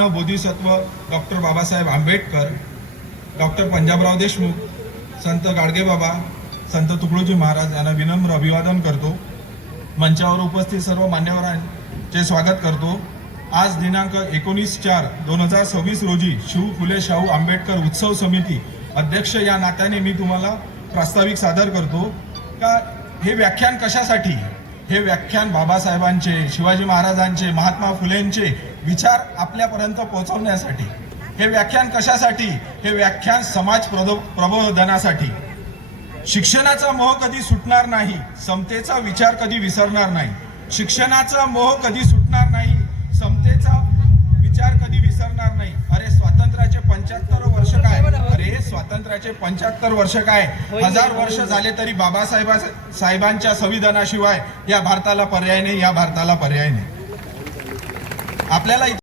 महामानव Bodhisattva doctor Babasaheb Ambedkar, doctor Panjabrao Deshmukh, संत गाडगेबाबा, संत तुकडोजी महाराज यांना विनम्र अभिवादन करतो। मंचावर उपस्थित सर्व मान्यवरांचे स्वागत करतो। आज दिनांक 19/4/2026 रोजी शिव फुले शाहू आंबेडकर उत्सव समिती अध्यक्ष या नात्याने मी तुम्हाला प्रास्ताविक सादर करतो का हे व्याख्यान कशासाठी। हे व्याख्यान बाबासाहेबांचे, शिवाजी महाराजांचे, महात्मा फुलेंचे विचार आपल्यापर्यंत पोहोचवण्यासाठी। हे व्याख्यान कशासाठी? हे व्याख्यान समाज प्रबोधनासाठी। शिक्षणाचा मोह कधी सुटणार नाही, समतेचा विचार कधी विसरणार नाही। शिक्षणाचा मोह कधी सुटणार नाही, समतेचा विचार कधी विसरणार नाही। अरे स्वातंत्र्याचे 75 वर्ष काय, अरे स्वातंत्र्याचे 75 वर्ष काय, 1000 वर्ष झाले तरी बाबासाहेबांच्या संविधानाशिवाय या भारताला पर्याय नाही, या भारताला पर्याय नाही। आपल्याला इथे